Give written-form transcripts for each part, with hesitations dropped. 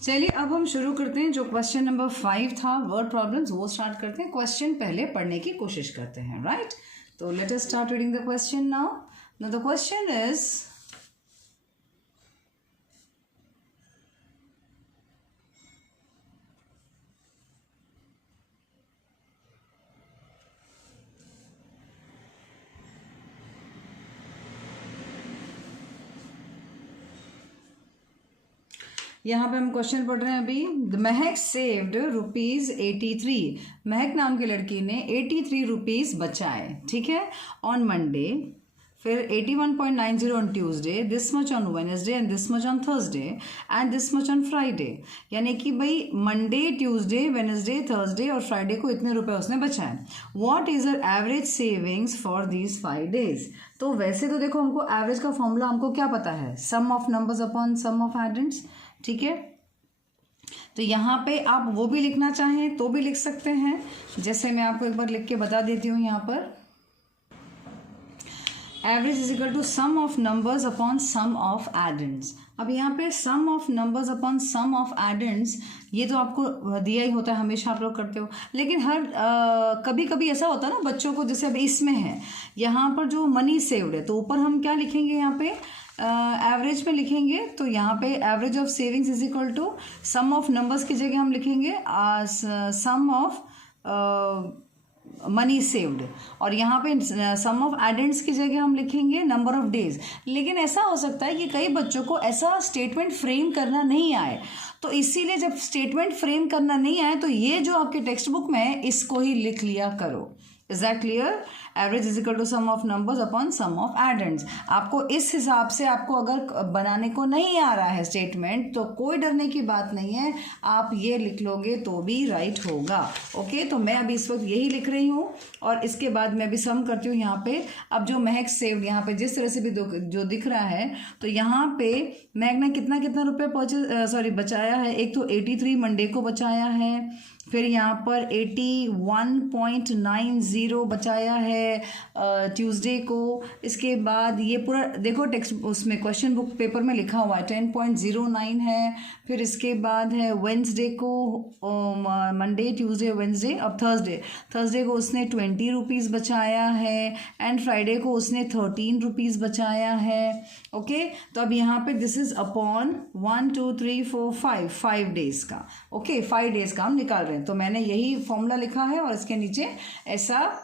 चलिए अब हम शुरू करते हैं। जो क्वेश्चन नंबर 5 था वर्ड प्रॉब्लम्स वो स्टार्ट करते हैं। क्वेश्चन पहले पढ़ने की कोशिश करते हैं, राइट? तो let us start reading the question now the question is यहाँ पे हम क्वेश्चन पढ़ रहे हैं अभी। The Mahak saved ₹83। महक नाम की लड़की ने 83 रुपीज़ बचाए, ठीक है, ऑन मंडे, फिर 81.90 on Tuesday, this much on Wednesday and this much on Thursday and this much on Friday. यानी कि भाई मंडे, ट्यूसडे, वेडनेसडे, थर्सडे और फ्राइडे को इतने रुपए उसने बचाए। What is her average savings for these 5 days? तो वैसे तो देखो हमको एवरेज का फॉर्मूला हमको क्या पता है, sum of numbers upon sum of addends, ठीक है। तो यहाँ पे आप वो भी लिखना चाहें तो भी लिख सकते हैं, जैसे मैं आपको एक बार लिख के बता देती हूँ। यहाँ पर average is equal to sum of numbers upon sum of addends. अब यहाँ पे sum of numbers upon sum of addends ये तो आपको दिया ही होता है, हमेशा आप लोग करते हो, लेकिन हर कभी कभी ऐसा होता है ना बच्चों को, जैसे अब इसमें है यहाँ पर जो मनी सेव्ड है तो ऊपर हम क्या लिखेंगे, यहाँ पे एवरेज में लिखेंगे। तो यहाँ पे average of savings is equal to sum of numbers की जगह हम लिखेंगे सम ऑफ मनी सेव्ड, और यहाँ पे सम ऑफ एडेंड्स की जगह हम लिखेंगे नंबर ऑफ डेज। लेकिन ऐसा हो सकता है कि कई बच्चों को ऐसा स्टेटमेंट फ्रेम करना नहीं आए, तो इसीलिए जब स्टेटमेंट फ्रेम करना नहीं आए तो ये जो आपके टेक्स्ट बुक में है इसको ही लिख लिया करो। Is that clear? Average is equal to sum of numbers upon sum of addends. आपको इस हिसाब से आपको अगर बनाने को नहीं आ रहा है स्टेटमेंट तो कोई डरने की बात नहीं है, आप ये लिख लोगे तो भी राइट होगा। ओके, तो मैं अभी इस वक्त यही लिख रही हूँ और इसके बाद मैं भी सम करती हूँ। यहाँ पे अब जो महक सेव्ड यहाँ पे जिस तरह से भी जो दिख रहा है, तो यहाँ पे महक ने कितना कितना रुपये बचाया है। एक तो 83 मंडे को बचाया है, फिर यहाँ पर 81.90 बचाया है ट्यूसडे को। इसके बाद ये पूरा देखो टेक्स्ट उसमें क्वेश्चन बुक पेपर में लिखा हुआ है 10.09 है। फिर इसके बाद है वेंसडे को, मंडे, ट्यूसडे, वेंसडे, अब थर्सडे को उसने 20 रुपीज़ बचाया है एंड फ्राइडे को उसने 13 रुपीज़ बचाया है। ओके, तो अब यहाँ पे दिस इज अपॉन 1 2 3 4 5 डेज का। ओके, 5 डेज का हम निकाल रहे हैं, तो मैंने यही फॉर्मूला लिखा है और इसके नीचे ऐसा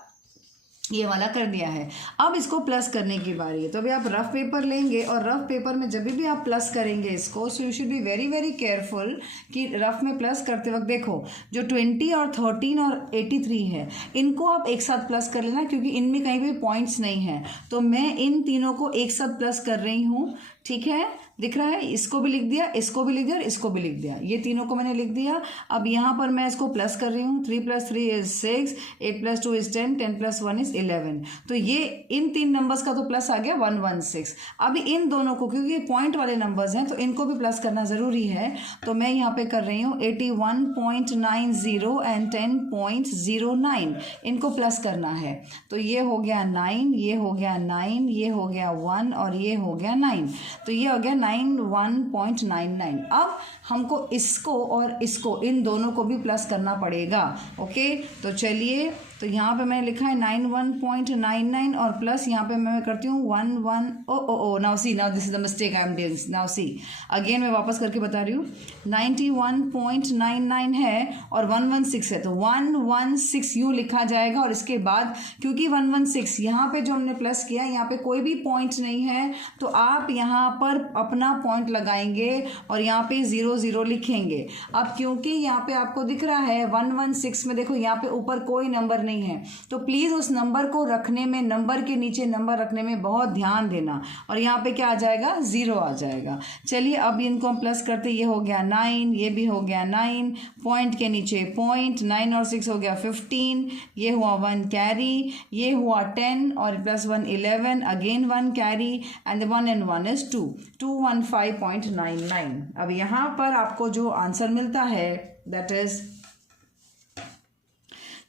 ये वाला कर दिया है। अब इसको प्लस करने की बारी है, तो अभी आप रफ पेपर लेंगे और रफ पेपर में जब भी आप प्लस करेंगे इसको, so you should be very very careful कि रफ में प्लस करते वक्त देखो जो 20 और 13 और 83 है इनको आप एक साथ प्लस कर लेना, क्योंकि इनमें कहीं भी पॉइंट्स नहीं है। तो मैं इन तीनों को एक साथ प्लस कर रही हूँ, ठीक है, दिख रहा है। इसको भी लिख दिया, इसको भी लिख दिया और इसको भी लिख दिया, ये तीनों को मैंने लिख दिया। अब यहाँ पर मैं इसको प्लस कर रही हूँ। 3 + 3 इज 6, 8 + 2 इज 10, 10 + 1 इज 11। तो ये इन 3 नंबर्स का तो प्लस आ गया 116। अब इन दोनों को, क्योंकि ये पॉइंट वाले नंबर्स हैं तो इनको भी प्लस करना ज़रूरी है, तो मैं यहाँ पे कर रही हूँ 81.90 एंड 10.09, इनको प्लस करना है। तो ये हो गया 9, ये हो गया 9, ये हो गया 1 और ये हो गया 9, तो ये हो गया 91.99। अब हमको इसको और इसको इन दोनों को भी प्लस करना पड़ेगा। ओके, तो चलिए, तो यहाँ पे मैंने लिखा है 91.99 और प्लस यहाँ पे मैं करती हूँ 11 now see, now this is the mistake I am doing. Now see again मैं वापस करके बता रही हूँ। 91.99 है और 116 है, तो 116 यूँ लिखा जाएगा। और इसके बाद क्योंकि 116 यहाँ पे जो हमने प्लस किया, यहाँ पे कोई भी पॉइंट नहीं है, तो आप यहाँ पर अपना पॉइंट लगाएंगे और यहाँ पे 00 लिखेंगे। अब क्योंकि यहाँ पे आपको दिख रहा है 116 में, देखो यहाँ पे ऊपर कोई नंबर नहीं है, तो प्लीज़ उस नंबर को रखने में, नंबर के नीचे नंबर रखने में बहुत ध्यान देना। और यहाँ पे क्या आ जाएगा, 0 आ जाएगा। चलिए अब इनको हम प्लस करते, ये हो गया 9, ये भी हो गया 9, पॉइंट के नीचे पॉइंट, 9 और 6 हो गया 15, ये हुआ 1 कैरी, ये हुआ 10 और plus 1 11, again 1 carry and 1 and 1 is 2, 215.99। अब यहाँ पर आपको जो आंसर मिलता है दैट इज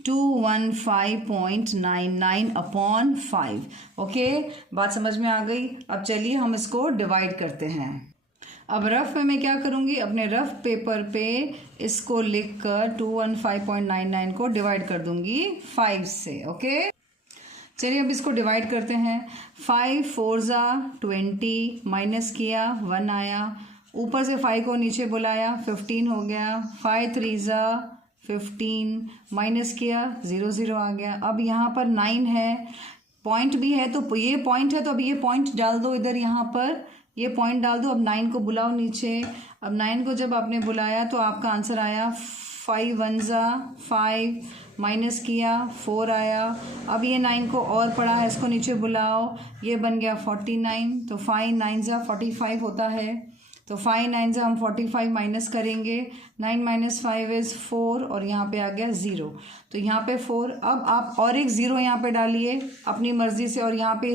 215.99 अपॉन 5। ओके, बात समझ में आ गई। अब चलिए हम इसको डिवाइड करते हैं। अब रफ में मैं क्या करूँगी, अपने रफ पेपर पे इसको लिख कर 215.99 को डिवाइड कर दूँगी 5 से। ओके, चलिए अब इसको डिवाइड करते हैं। 5 4 ज़ा 20, माइनस किया 1 आया, ऊपर से 5 को नीचे बुलाया 15 हो गया। 5 3 ज़ा 15, माइनस किया 0 0 आ गया। अब यहाँ पर 9 है, पॉइंट भी है तो ये पॉइंट है, तो अब ये पॉइंट डाल दो इधर, यहाँ पर ये पॉइंट डाल दो। अब 9 को बुलाओ नीचे। अब 9 को जब आपने बुलाया तो आपका आंसर आया 5 1 ज़ा 5, माइनस किया 4 आया। अब ये 9 को और पढ़ा है, इसको नीचे बुलाओ, ये बन गया 49। तो 5 9 ज़ा 45 होता है, तो 5 9 ज़ा हम 45 माइनस करेंगे। 9 माइनस 5 इज़ 4 और यहाँ पे आ गया 0, तो यहाँ पे 4। अब आप और एक 0 यहाँ पे डालिए अपनी मर्ज़ी से, और यहाँ पे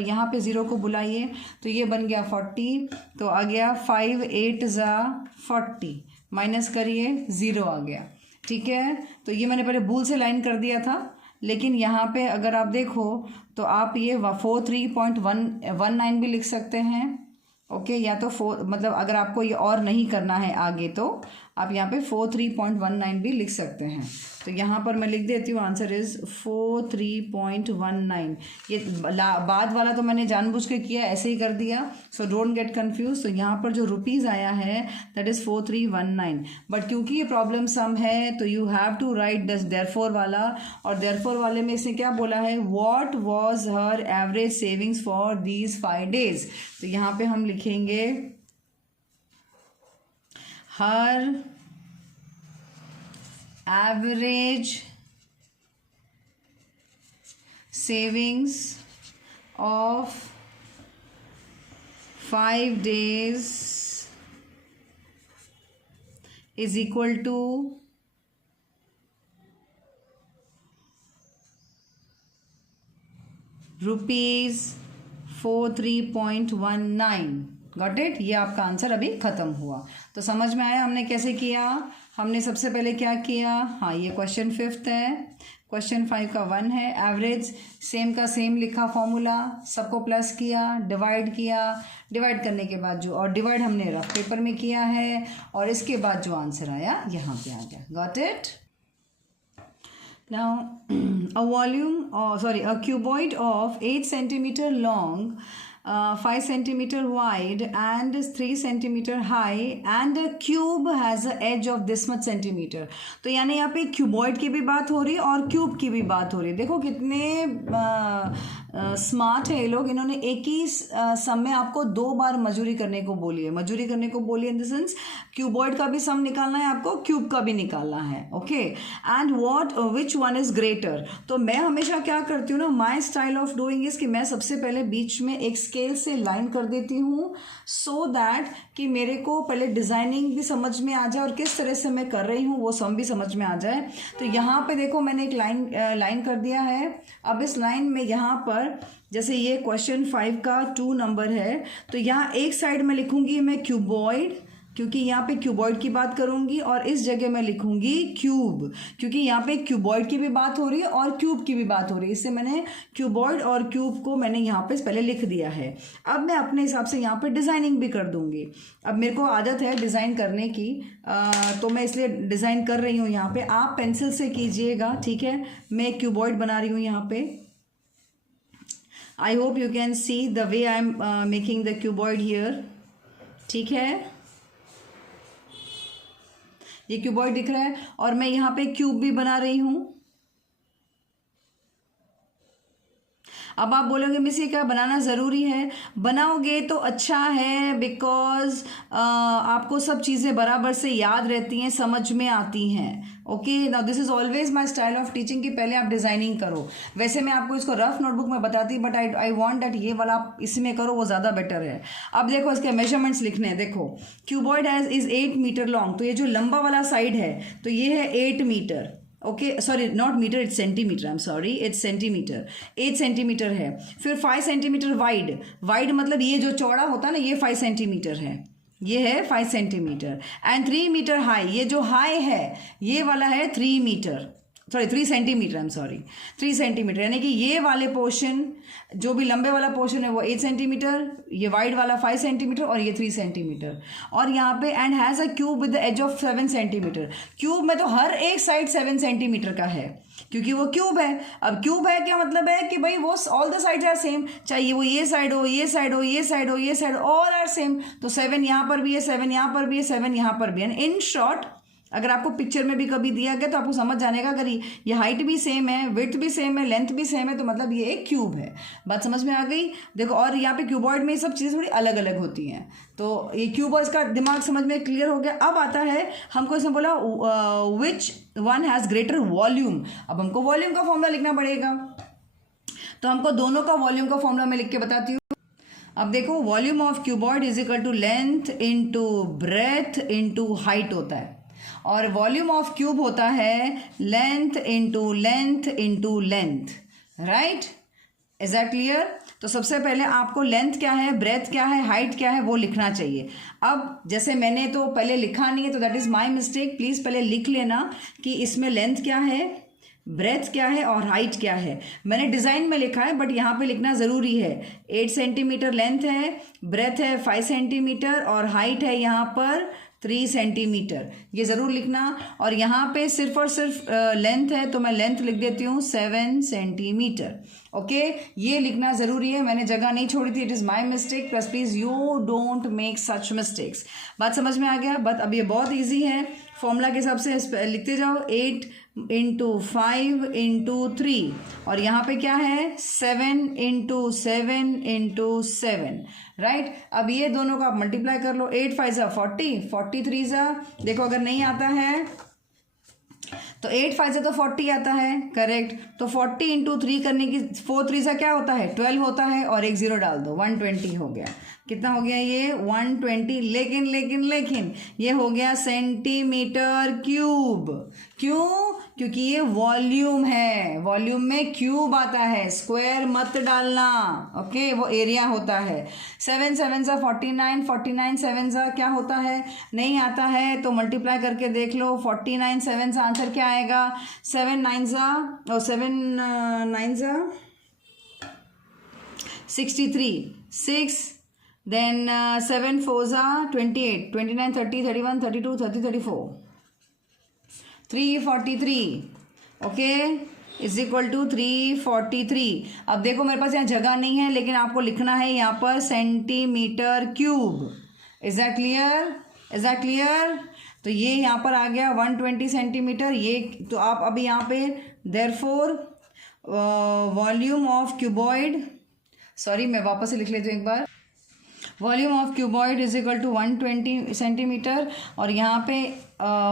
यहाँ पे 0 को बुलाइए, तो ये बन गया 40। तो आ गया 5 8 ज़ा 40, माइनस करिए 0 आ गया। ठीक है, तो ये मैंने पहले भूल से लाइन कर दिया था, लेकिन यहाँ पे अगर आप देखो तो आप ये 43.119 भी लिख सकते हैं। ओके, या तो 4, मतलब अगर आपको ये और नहीं करना है आगे तो आप यहाँ पे 43.19 भी लिख सकते हैं। तो यहाँ पर मैं लिख देती हूँ, आंसर इज़ 43.19। ये बाद वाला तो मैंने जानबूझ के किया, ऐसे ही कर दिया, सो डोंट गेट कंफ्यूज। तो यहाँ पर जो रुपीज़ आया है दैट इज़ 4319, बट क्योंकि ये प्रॉब्लम सम है तो you have to write this therefore वाला। और देयरफॉर वाले में इसने क्या बोला है, what was her average savings for these 5 days। तो यहाँ पे हम लिखेंगे her average savings of 5 days is equal to ₹43.19। Got it, ये आपका आंसर अभी खत्म हुआ। तो समझ में आया हमने कैसे किया। हमने सबसे पहले क्या किया, हाँ ये क्वेश्चन 5th है, क्वेश्चन 5 का 1 है। एवरेज सेम का सेम लिखा फॉर्मूला, सबको प्लस किया, डिवाइड किया, डिवाइड करने के बाद जो, और डिवाइड हमने रफ पेपर में किया है, और इसके बाद जो आंसर आया यहाँ पे आ गया। Got it. Now, a cuboid of 8 centimeter long, 5 centimeter wide and 3 centimeter high and a cube has a edge of this much centimeter। तो यानी यहाँ पे क्यूबॉइड की भी बात हो रही है और क्यूब की भी बात हो रही है। देखो कितने स्मार्ट है ये लोग, इन्होंने एक ही सम में आपको 2 बार मजूरी करने को बोली है। मजूरी करने को बोली इन द सेंस क्यूबॉइड का भी सम निकालना है आपको, क्यूब का भी निकालना है। Okay, and what which one is greater. तो मैं हमेशा क्या करती हूँ ना, my style of doing is कि मैं सबसे पहले बीच में एक स्केल से लाइन कर देती हूँ, सो दैट कि मेरे को पहले डिजाइनिंग भी समझ में आ जाए और किस तरह से मैं कर रही हूँ वो सम भी समझ में आ जाए। तो यहाँ पे देखो मैंने एक लाइन कर दिया है। अब इस लाइन में यहाँ पर जैसे ये क्वेश्चन 5 का 2 नंबर है, तो यहाँ एक साइड में लिखूंगी मैं क्यूबॉइड, क्योंकि यहाँ पे क्यूबॉइड की बात करूंगी, और इस जगह मैं लिखूंगी क्यूब, क्योंकि यहाँ पे क्यूबॉइड की भी बात हो रही है और क्यूब की भी बात हो रही है। इससे मैंने क्यूबॉइड और क्यूब को मैंने यहाँ पे पहले लिख दिया है। अब मैं अपने हिसाब से यहाँ पे डिज़ाइनिंग भी कर दूंगी। अब मेरे को आदत है डिज़ाइन करने की, तो मैं इसलिए डिज़ाइन कर रही हूँ यहाँ पे। आप पेंसिल से कीजिएगा, ठीक है। मैं क्यूबॉइड बना रही हूँ यहाँ पे। I hope you can see the way I am making the cuboid here, ठीक है। ये क्यूबॉइड दिख रहा है और मैं यहाँ पे क्यूब भी बना रही हूँ। अब आप बोलोगे मिस ये क्या बनाना ज़रूरी है? बनाओगे तो अच्छा है, बिकॉज आपको सब चीज़ें बराबर से याद रहती हैं, समझ में आती हैं। Okay, now this is always my style of teaching कि पहले आप डिज़ाइनिंग करो। वैसे मैं आपको इसको रफ नोटबुक में बताती, बट आई वॉन्ट दैट ये वाला आप इसमें करो, वो ज़्यादा बेटर है। अब देखो इसके मेजरमेंट्स लिखने हैं। देखो क्यूबॉइड इज़ 8 मीटर लॉन्ग, तो ये जो लंबा वाला साइड है तो ये है 8 metre. Okay, sorry not metre, it's centimetre, I am sorry, it's centimetre. 8 centimetre है। फिर 5 सेंटीमीटर वाइड, वाइड मतलब ये जो चौड़ा होता है ना, ये 5 सेंटीमीटर है, ये है 5 सेंटीमीटर। एंड 3 मीटर हाई, ये जो हाई है ये वाला है 3 metre. Sorry 3 centimetre, I am sorry 3 centimetre, यानी कि ये वाले पोर्शन, जो भी लंबे वाला पोर्शन है वो 8 सेंटीमीटर, ये वाइड वाला 5 सेंटीमीटर और ये 3 सेंटीमीटर। और यहाँ पे and has a cube with the edge of 7 centimetre. Cube में तो हर एक साइड 7 सेंटीमीटर का है, क्योंकि वो क्यूब है। अब क्यूब है क्या मतलब है कि भाई वो all the sides are same, चाहिए वो ये साइड हो, ये साइड हो, ये साइड हो, ये साइड, ऑल आर सेम। तो 7 यहाँ पर भी है, 7 यहाँ पर भी है, 7 यहाँ पर भी है। इन शॉर्ट, अगर आपको पिक्चर में भी कभी दिया गया तो आपको समझ जाने का, अगर ये हाइट भी सेम है, विड्थ भी सेम है, लेंथ भी सेम है, तो मतलब ये एक क्यूब है। बात समझ में आ गई? देखो, और यहाँ पे क्यूबॉइड में ये सब चीज़ें थोड़ी अलग अलग होती हैं। तो ये क्यूब और इसका दिमाग समझ में क्लियर हो गया। अब आता है, हमको इसमें बोला which one has greater volume. अब हमको वॉल्यूम का फॉर्मूला लिखना पड़ेगा, तो हमको दोनों का वॉल्यूम का फॉर्मूला मैं लिख के बताती हूँ। अब देखो, volume of cuboid is equal to length into breadth into height होता है, और वॉल्यूम ऑफ क्यूब होता है length into length into length, right? Is that clear? तो सबसे पहले आपको लेंथ क्या है, ब्रेथ क्या है, हाइट क्या है, वो लिखना चाहिए। अब जैसे मैंने तो पहले लिखा नहीं है, तो that is my mistake, please पहले लिख लेना कि इसमें लेंथ क्या है, ब्रेथ क्या है और हाइट क्या है। मैंने डिज़ाइन में लिखा है, बट यहाँ पे लिखना ज़रूरी है। 8 सेंटीमीटर लेंथ है, ब्रेथ है 5 सेंटीमीटर और हाइट है यहाँ पर 3 सेंटीमीटर, ये ज़रूर लिखना। और यहाँ पे सिर्फ और सिर्फ लेंथ है, तो मैं लेंथ लिख देती हूँ 7 सेंटीमीटर। ओके, ये लिखना ज़रूरी है, मैंने जगह नहीं छोड़ी थी, it is my mistake, plus please you don't make such mistakes. बात समझ में आ गया? बट अब ये बहुत ईजी है, फॉर्मूला के हिसाब से लिखते जाओ। 8 इंटू 5 इंटू 3, और यहाँ पे क्या है 7 इंटू 7 इंटू 7, राइट? अब ये दोनों का आप मल्टीप्लाई कर लो। 8 5 ज़ा 40, 43 ज़ा, देखो अगर नहीं आता है तो 8 5 से तो 40 आता है, करेक्ट? तो 40 इंटू 3 करने की 4 3 से क्या होता है 12 होता है, और एक 0 डाल दो, 120 हो गया। कितना हो गया ये 120, लेकिन ये हो गया सेंटीमीटर क्यूब। क्यों? क्योंकि ये वॉल्यूम है, वॉल्यूम में क्यूब आता है, स्क्वायर मत डालना, ओके? वो एरिया होता है। 7 7 ज़ा 49, 49 7 ज़ा क्या होता है, नहीं आता है तो मल्टीप्लाई करके देख लो। 49 7 ज़ा आंसर क्या आएगा, 7 9 ज़ा और 7 9 ज़ा 63, 6, then 7 4 ज़ा 28, 29 30 31 32 30 34, 343, ओके, इज इक्वल टू 343। अब देखो मेरे पास यहाँ जगह नहीं है, लेकिन आपको लिखना है यहाँ पर centimetre cube. Is that clear? Is that clear? तो ये यहाँ पर आ गया 120 सेंटीमीटर। ये तो आप अभी यहाँ पे therefore volume of cuboid, sorry मैं वापस से लिख लेती हूँ एक बार। Volume of cuboid is equal to 120 centimetre, और यहाँ पे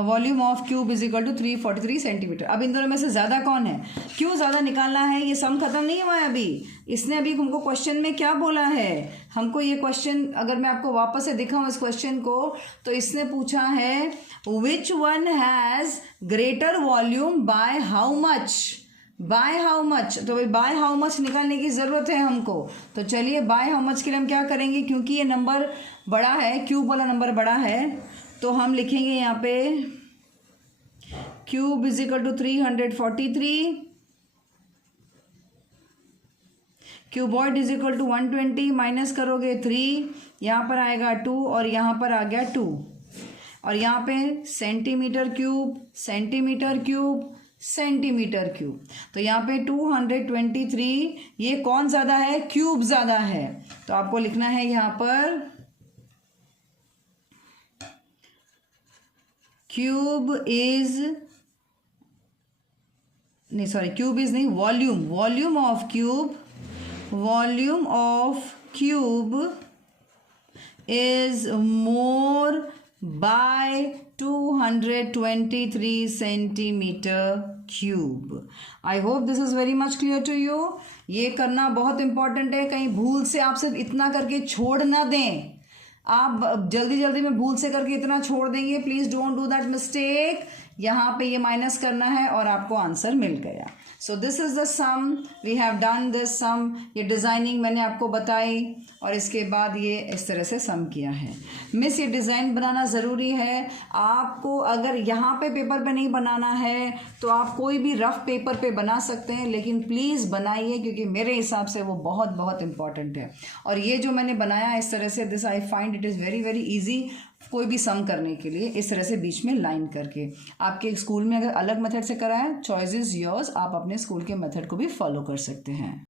volume of cube is equal to 343 centimetre. अब इन दोनों में से ज़्यादा कौन है, क्यों ज़्यादा निकालना है? ये सम खत्म नहीं हुआ है अभी। इसने अभी हमको क्वेश्चन में क्या बोला है, हमको ये क्वेश्चन अगर मैं आपको वापस से दिखाऊँ इस क्वेश्चन को, तो इसने पूछा है which one has greater volume by how much, by how much. तो भाई बाय हाउ मच निकालने की ज़रूरत है हमको। तो चलिए बाय हाउ मच के लिए हम क्या करेंगे, क्योंकि ये नंबर बड़ा है, क्यूब वाला नंबर बड़ा है, तो हम लिखेंगे यहाँ पे cube is equal to 343, cuboid is equal to 120, minus करोगे 3, यहाँ पर आएगा 2 और यहाँ पर आ गया 2, और यहाँ पे centimetre cube centimetre cube centimetre cube. तो यहाँ पे 223, ये कौन ज़्यादा है, क्यूब ज़्यादा है। तो आपको लिखना है यहाँ पर क्यूब इज नहीं, सॉरी क्यूब इज नहीं, volume, volume of cube, volume of cube is more by 223 centimetre cube. I hope this is very much clear to you. ये करना बहुत इंपॉर्टेंट है, कहीं भूल से आप सिर्फ इतना करके छोड़ ना दें। आप जल्दी जल्दी में भूल से करके इतना छोड़ देंगे, please don't do that mistake. यहाँ पे ये माइनस करना है और आपको आंसर मिल गया। So this is the sum, we have done this sum. ये डिज़ाइनिंग मैंने आपको बताई और इसके बाद ये इस तरह से सम किया है। मिस ये डिज़ाइन बनाना ज़रूरी है आपको। अगर यहाँ पे पेपर पे नहीं बनाना है तो आप कोई भी रफ पेपर पे बना सकते हैं, लेकिन प्लीज़ बनाइए क्योंकि मेरे हिसाब से वो बहुत बहुत इम्पॉर्टेंट है। और ये जो मैंने बनाया इस तरह से, this I find it is very very easy कोई भी सम करने के लिए, इस तरह से बीच में लाइन करके। आपके स्कूल में अगर अलग मेथड से कराएं, चॉइस इज़ योर्स, आप अपने स्कूल के मेथड को भी फॉलो कर सकते हैं।